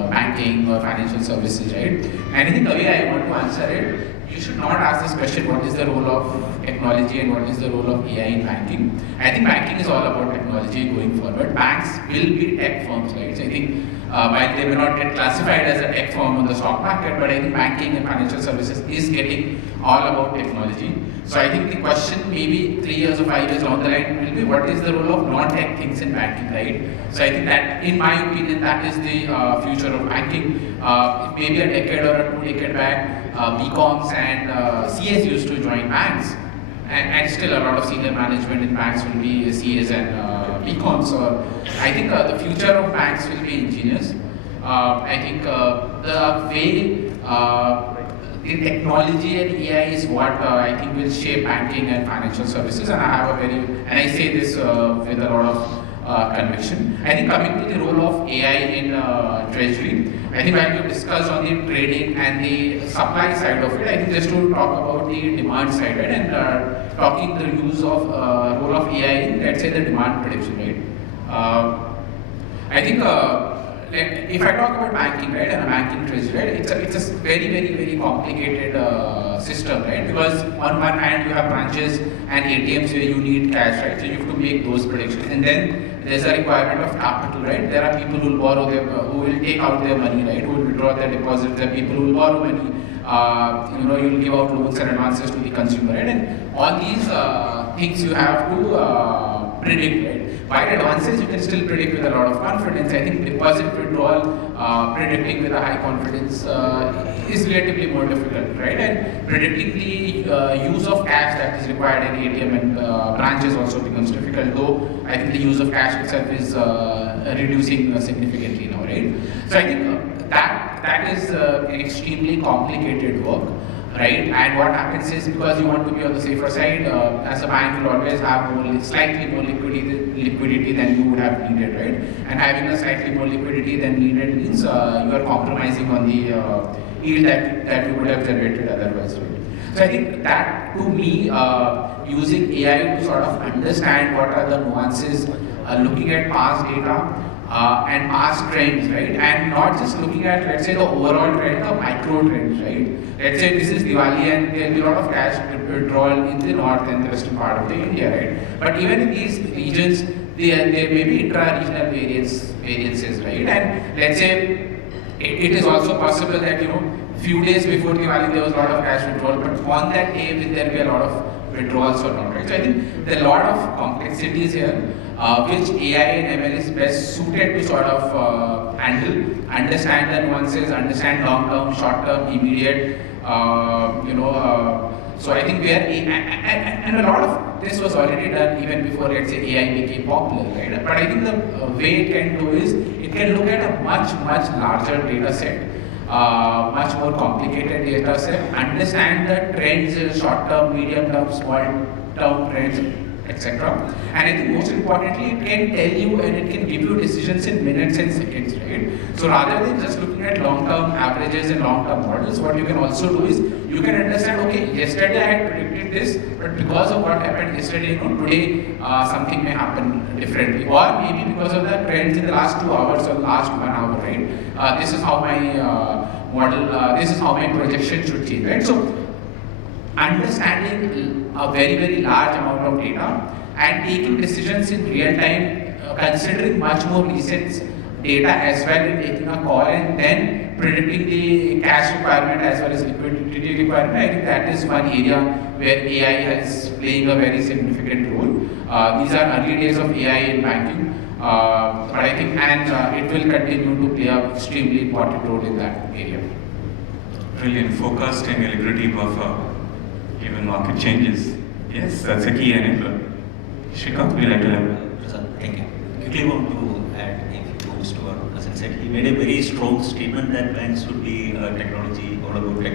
banking or financial services, right? And I think the way I want to answer it, you should not ask this question, what is the role of technology and what is the role of AI in banking. I think banking is all about technology going forward. Banks will be tech firms, right? So I think while they may not get classified as a tech firm on the stock market, but I think banking and financial services is getting all about technology. So I think the question maybe 3 years or 5 years down the line will be, what is the role of non-tech things in banking, right? So I think that, in my opinion, that is the future of banking. Maybe a decade or a 2-decade back, BComs and CAs used to join banks, and still a lot of senior management in banks will be CAs and BComs. So I think the future of banks will be engineers. I think the way the technology and AI is what I think will shape banking and financial services. And I have and I say this with a lot of conviction. I think coming to the role of AI in Treasury, I think while we discussed on the trading and the supply side of it, I think just to talk about the demand side, right, and talking the use of role of AI in, let's say, the demand prediction, right. I think like if I talk about banking, right, and a banking treasury, right, it's a very complicated system, right, because on one hand you have branches and ATMs where you need cash, right, so you have to make those predictions, and then there's a requirement of capital, right. There are people who will borrow their, who will take out their money, right, who will withdraw their deposits. There are people who will borrow money. You will give out loans and advances to the consumer, right, and all these things you have to predict, right. While advances you can still predict with a lot of confidence. I think deposit withdrawal predicting with a high confidence is relatively more difficult, right, and predicting the use of cash that is required in ATM and branches also becomes difficult, though I think the use of cash itself is reducing significantly now, right. So I think that is extremely complicated work, right, and what happens is, because you want to be on the safer side, as a bank you'll always have slightly more liquidity than you would have needed, right, and having a slightly more liquidity than needed means you are compromising on the yield that you would have generated otherwise, right. So I think that, to me, using AI to sort of understand what are the nuances, looking at past data, and past trends, right, and not just looking at, let's say, the overall trend, the micro trends, right. Let's say this is Diwali and there will be a lot of cash withdrawal in the north and the western part of the India, right. But even in these regions, there may be intra-regional variances, right. And let's say it is also possible that, few days before Diwali there was a lot of cash withdrawal, but on that day will there be a lot of withdrawals or not, right. So I think there are a lot of complexities here, which AI and ML is best suited to sort of handle, understand the nuances, understand long-term, short-term, immediate, so I think we are, and a lot of this was already done even before, let's say, AI became popular, right? But I think the way it can do is, it can look at a much larger data set, much more complicated data set, understand the trends, short-term, medium-term, small-term trends, etc. And I think most importantly, it can tell you and it can give you decisions in minutes and seconds, right? So rather than just looking at long-term averages and long-term models, what you can also do is, you can understand, okay, yesterday I had predicted this, but because of what happened yesterday, today something may happen differently. Or maybe because of the trends in the last 2 hours or the last 1 hour, right? This is how my model, this is how my projection should change, right? So understanding a very large amount of data and taking decisions in real time, considering much more recent data as well in taking a call, and then predicting the cash requirement as well as liquidity requirement. I think that is one area where AI is playing a very significant role. These are early days of AI in banking, but I think it will continue to play an extremely important role in that area. Brilliant. Forecasting a liquidity buffer given market changes. Yes, that's a key enabler. Sreekanth, would you like to elaborate? Prasad, thank you. Quickly want to add a few words to what Mazin said. He made a very strong statement that banks would be technology, all about tech,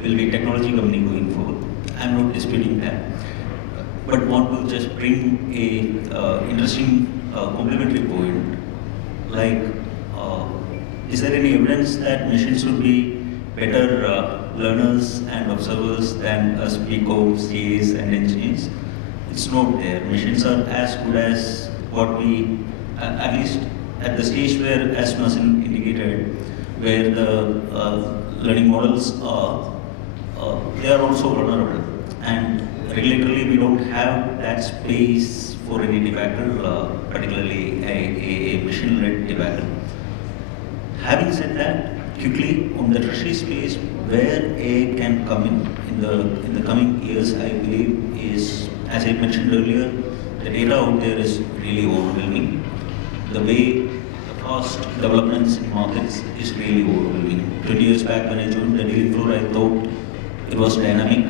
will be technology company going forward. I'm not disputing that, but want to just bring a interesting complementary point. Like, is there any evidence that machines would be better learners and observers than us PCOs, CAs and engineers? It's not there. Machines are as good as what we, at least at the stage where, as Mazin indicated, where the learning models are, they are also vulnerable. And regulatorily we don't have that space for any debugger, particularly a machine-led debugger. Having said that, quickly on the treasury space, where AI can come in the coming years, I believe is, as I mentioned earlier, the data out there is really overwhelming. The way the fast developments in markets is really overwhelming. 20 years back when I joined the dealing floor, I thought it was dynamic.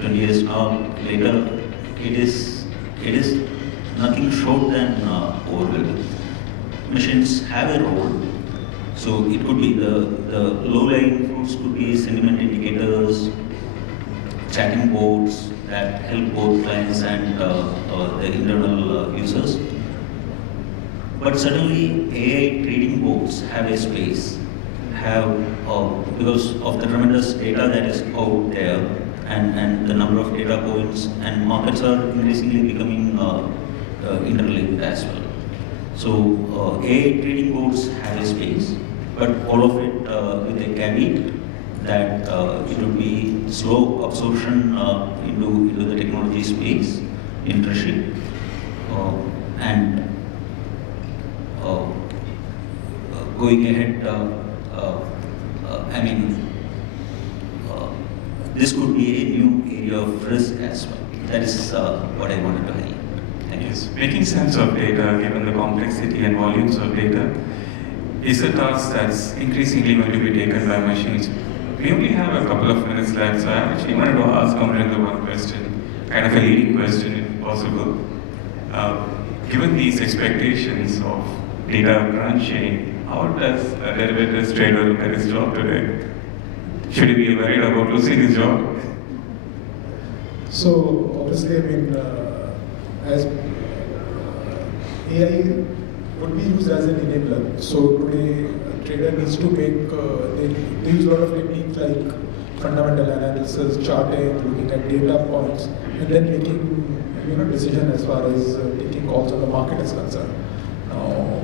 20 years now later, it is nothing short than overwhelming. Machines have a role. So it could be the low-lying fruits could be sentiment indicators, chatting boards that help both clients and the internal users. but suddenly AI trading boards have a space, because of the tremendous data that is out there, and the number of data points, and markets are increasingly becoming interlinked as well. So AI trading boards have a space, but all of it with a caveat that it would be slow absorption into the technology space in treasury, and going ahead, this could be a new area of risk as well. That is what I wanted to highlight. Thank you. Yes, making sense of data, given the complexity and volumes of data, is a task that's increasingly going to be taken by machines. We only have a couple of minutes left, so I actually wanted to ask Amrender one question, kind of a leading question if possible. Given these expectations of data crunching, how does a derivatives trader look at his job today? Should he be worried about losing his job? So obviously, as AI would be used as an enabler. So today, a trader needs to make, they use a lot of techniques like fundamental analysis, charting, looking at data points, and then making decision as far as taking calls on the market is concerned. Now,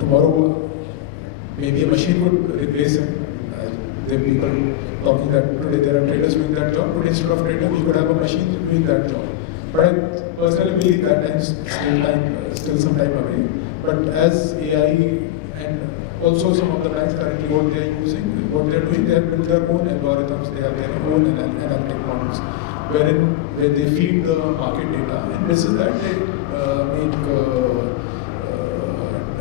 tomorrow, maybe a machine could replace him. There are people talking that today there are traders doing that job. Today, instead of trader, we could have a machine doing that job. But I personally believe that time's still some time away. But as AI and also some of the banks currently what they are using, what they are doing, they have built their own algorithms, they have their own analytic models, where they feed the market data, and this is that they make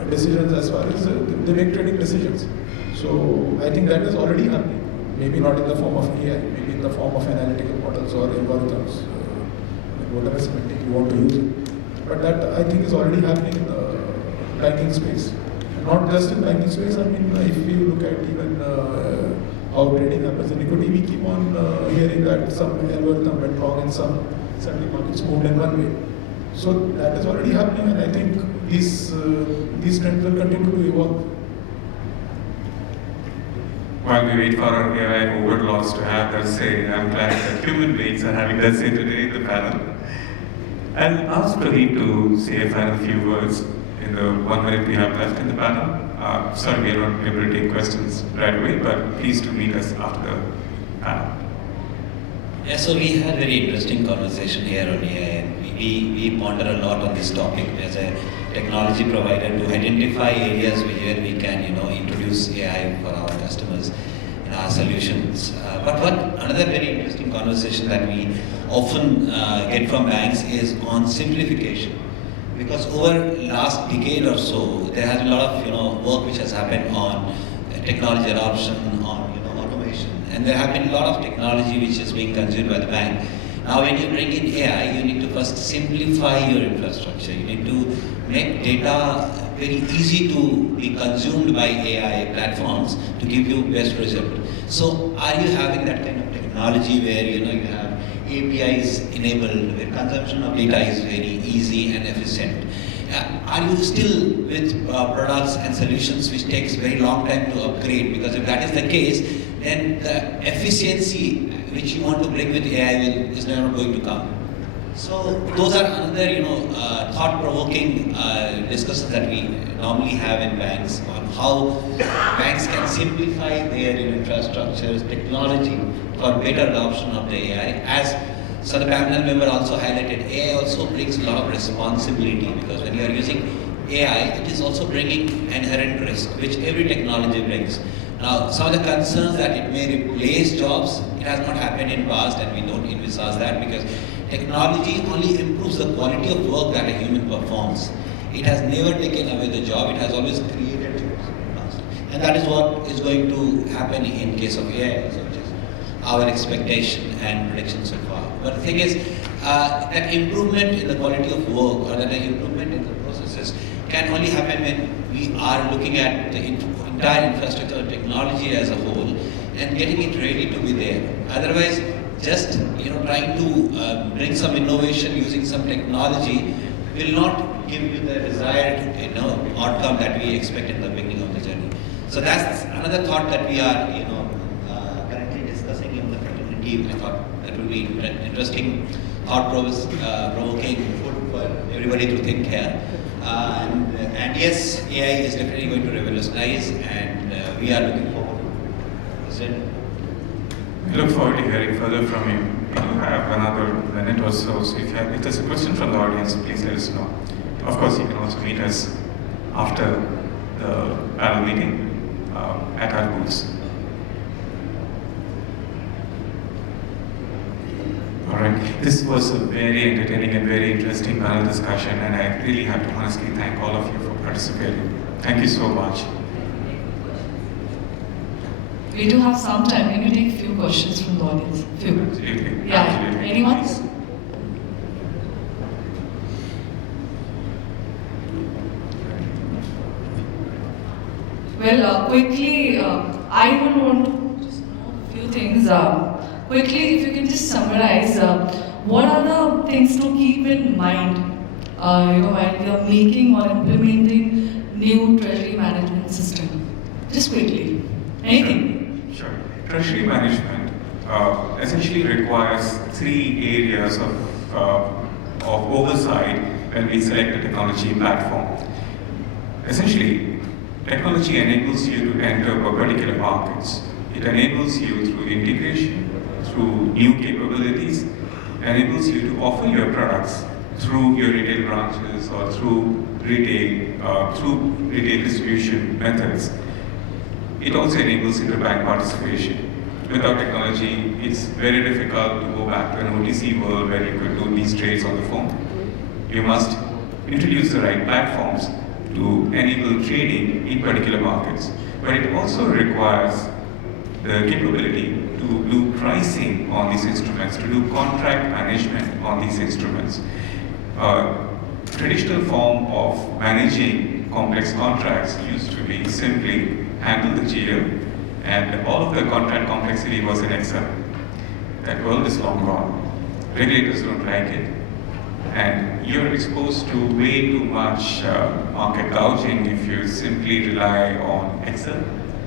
decisions as far as they make trading decisions. So I think that is already happening. Maybe not in the form of AI, maybe in the form of analytical models or algorithms, whatever semantic you want to use it. But that I think is already happening in the banking space. And not just in banking space, if you look at even how trading happens in equity, we keep on hearing that some algorithm went wrong and suddenly markets moved in one way. So that is already happening, and I think these trends will continue to evolve. While we wait for our AI overlords to have their say, I'm glad that human beings are having their say today in the panel. I'll ask Pradeep to say a final few words in the 1 minute we have left in the panel. Sorry, we are not able to take questions right away, but please do meet us after the panel. Yeah, so we had very interesting conversation here on AI, and we ponder a lot on this topic as a technology provider to identify areas where we can, introduce AI for our customers in our solutions. But another very interesting conversation that we often get from banks is on simplification. Because over last decade or so, there has been a lot of work which has happened on technology adoption, on automation, and there have been a lot of technology which is being consumed by the bank. Now, when you bring in AI, you need to first simplify your infrastructure. You need to make data very easy to be consumed by AI platforms to give you best result. So, are you having that kind of technology where you have APIs enabled, where consumption of data is very easy and efficient? Are you still with products and solutions which takes very long time to upgrade? Because if that is the case, then the efficiency which you want to bring with AI is never going to come. So those are another, thought-provoking discussions that we normally have in banks on how banks can simplify their infrastructures, technology for better adoption of the AI. So the panel member also highlighted, AI also brings a lot of responsibility, because when you are using AI, it is also bringing inherent risk, which every technology brings. Now, some of the concerns that it may replace jobs, it has not happened in past, and we don't envisage that, because technology only improves the quality of work that a human performs. It has never taken away the job, it has always created jobs. And that is what is going to happen in case of AI, which is our expectation and prediction so far. But the thing is, that improvement in the quality of work, or that improvement in the processes, can only happen when we are looking at the entire infrastructure of technology as a whole and getting it ready to be there. Otherwise, just trying to bring some innovation using some technology will not give you the desired outcome that we expect in the beginning of the journey. So that's another thought that we are, currently discussing in the fraternity. I thought that will be interesting, thought-provoking food for everybody to think here. And yes, AI is definitely going to revolutionize, and we are looking forward to it. I look forward to hearing further from you. We do have another minute or so, so if there's a question from the audience, please let us know. Of course, you can also meet us after the panel meeting at our booths. All right, this was a very entertaining and very interesting panel discussion, and I really have to honestly thank all of you for participating. Thank you so much. We do have some time. Can you take a few questions from the audience? Few. Absolutely. Yeah. Absolutely. Anyone? Please. Well, quickly, I would want to just know a few things. Quickly, if you can just summarize, what are the things to keep in mind, while you're making or implementing new treasury management system? Just quickly. Anything? Sure. Treasury management essentially requires 3 areas of oversight when we select a technology platform. Essentially, technology enables you to enter particular markets. It enables you through integration, through new capabilities, enables you to offer your products through your retail branches or through retail distribution methods. It also enables interbank participation. Without technology, it's very difficult to go back to an OTC world where you could do these trades on the phone. You must introduce the right platforms to enable trading in particular markets. But it also requires the capability to do pricing on these instruments, to do contract management on these instruments. Traditional form of managing complex contracts used to be simply handle the GL, and all of the contract complexity was in Excel. That world is long gone. Regulators don't like it. And you're exposed to way too much market gouging if you simply rely on Excel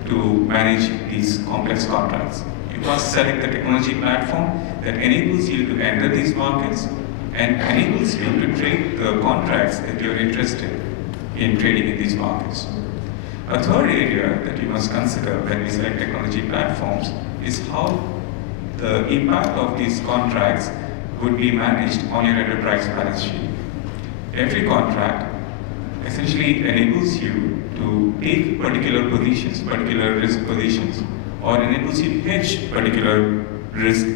to manage these complex contracts. You must select the technology platform that enables you to enter these markets and enables you to trade the contracts that you're interested in trading in these markets. A third area that you must consider when we select technology platforms is how the impact of these contracts would be managed on your enterprise balance sheet. Every contract essentially enables you to take particular positions, particular risk positions, or enables you to hedge particular risk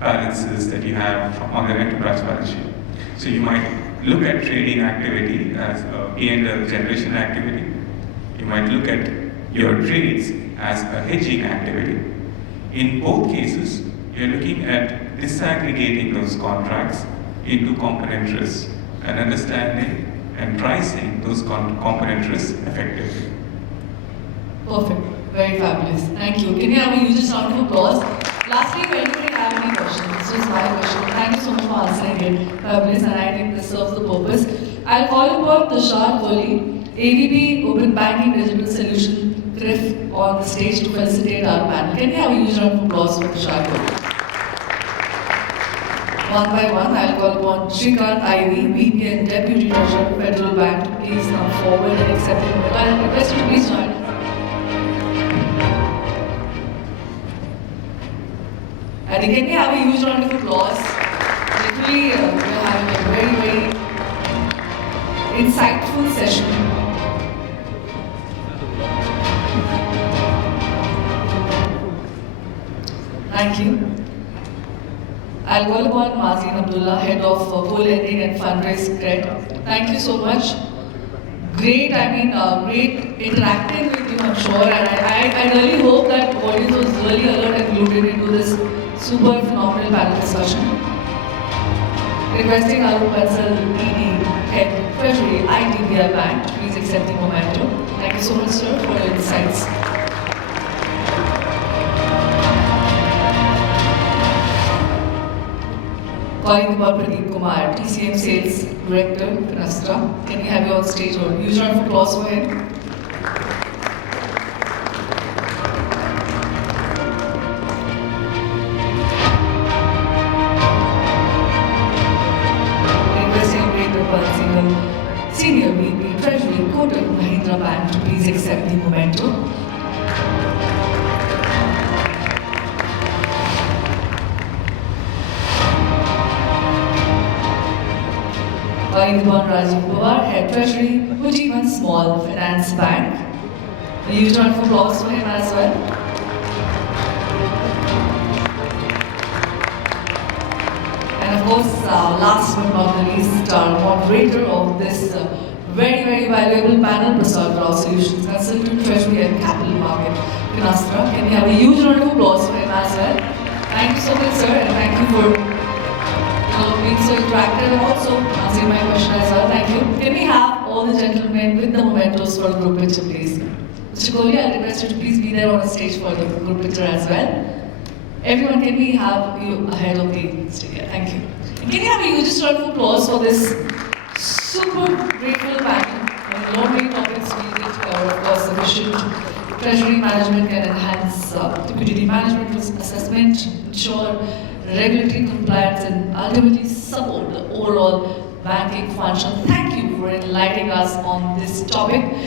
balances that you have on your enterprise balance sheet. So you might look at trading activity as a P&L generation activity. You might look at your trades as a hedging activity. In both cases, you're looking at disaggregating those contracts into component risks and understanding and pricing those component risks effectively. Perfect. Very fabulous. Thank you. Can you have a huge round of applause? Lastly, if anybody have any questions, this was my question. Thank you so much for answering it. Fabulous, and I think this serves the purpose. I'll call upon Tushar Kohli, ADB Open Banking Digital Solution CRED on the stage to facilitate our panel. Can you have a huge round of applause for Tushar Kohli? One by one, I'll call upon Sreekanth IV, VP and Deputy Treasurer, Federal Bank, to please come forward and accept the medal. I'll request you to please join us. I think can we have a huge round of applause? Literally, we're having a very, very insightful session. Thank you. I'll call upon Mazin Abdullah, Head of Co-Lending and Fundraise CRED. Thank you so much. Great, great interacting with you, I'm sure. And I really hope that the audience was really alert and glued into this super phenomenal panel discussion. Requesting Arun Bansal, ED, Head-Treasury, IDBI Bank, to please accept the memento. Thank you so much, sir, for your insights. Calling upon Pradeep Kumar, TCM Sales Director, Finastra. Can we have you on stage or huge round of applause for him? Requesting Amrender Singhal, Senior VP Treasury, Kotak Mahindra Bank to please accept the memento. Calling upon Rajeev Pawar, Head-Treasury, Ujjivan Small Finance Bank. A huge round of applause for him as well. And of course, last but not the least, our moderator of this very, very valuable panel, Prasad Solutions Consultant, Treasury and Capital Market, Finastra. Can we have a huge round of applause for him as well? Thank you so much, sir, and thank you for being so interactive, and also answering my question as well. Thank you. Can we have all the gentlemen with the mementos for the group picture, please? Mr. Kohli, I request you to please be there on the stage for the group picture as well. Everyone, can we have you ahead of the stage? Yeah, thank you. And can you have a huge round of applause for this super grateful panel? And long many topics we did cover, of course, efficient treasury management can enhance liquidity management risk assessment, ensure regulatory compliance, and ultimately support the overall banking function. Thank you for enlightening us on this topic.